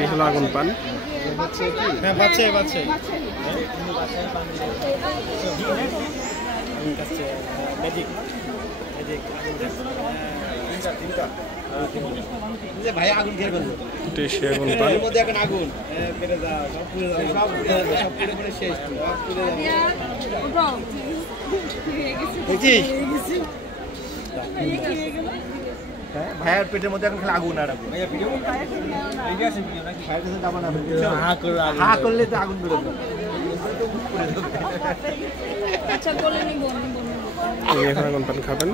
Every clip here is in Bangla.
এটি হলো আগুন পান। হ্যাঁ বাচ্চা বাচ্চা ম্যাজিক ম্যাজিক ভাই আগুন খেয়ে ফেলবো। এটি সে আগুন পান। এর মধ্যে এখন আগুন পেরে যা সব পুড়ে যাবে সব পুড়ে পুড়ে শেষ সব পুড়ে যাবে। দেখছিস হ্যাঁ ভাইয়ার পেটের মধ্যে এখন খালি আগুন আর আগুন। ভাইয়া ভিডিও ভিডিও আছে ভিডিও নাকি ভাইয়ের কাছে দাবা না হা করলে তো আগুন বের হবে। আচ্ছা বলে নিব এখন আগুন পান খাবেন।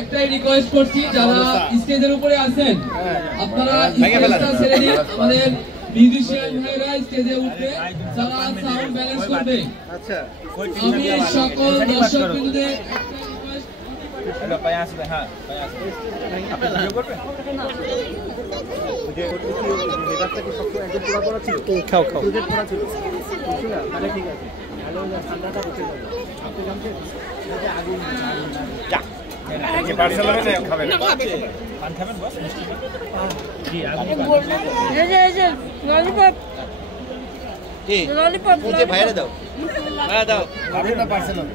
একটাই রিকোয়েস্ট করছি, যারা স্টেজের উপরে আছেন আপনারা স্টেজটা ছেড়ে দিন। আমাদের মিউজিশিয়ান ভাইরা স্টেজে উঠবে, যারা সাউন্ড ব্যালেন্স করবে। আচ্ছা আমি সকল দর্শক বিন্দুদের হ্যালো পায়া আসবে। হ্যাঁ পায়া আসবে। আপনি ভিডিও করবেন না ওই যে নেতাটা কি সব একদম পুরো করা ছিল। খাও খাও। দুধের পুরো ছিল বুঝলা তাহলে ঠিক আছে। হ্যালো ঠান্ডাটা বসে যাবে। আপনি জানতেন যে আগুন যা কি পার্সেল হবে না খাবেন পান খাবেন বস কি আগুন এই যে ললিপপ কি ললিপপ ওকে ভাইরে দাও ভাইরে দাও আপনি না পার্সেল হবে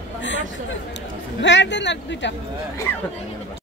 ভাইয়া দেন আর দুইটা।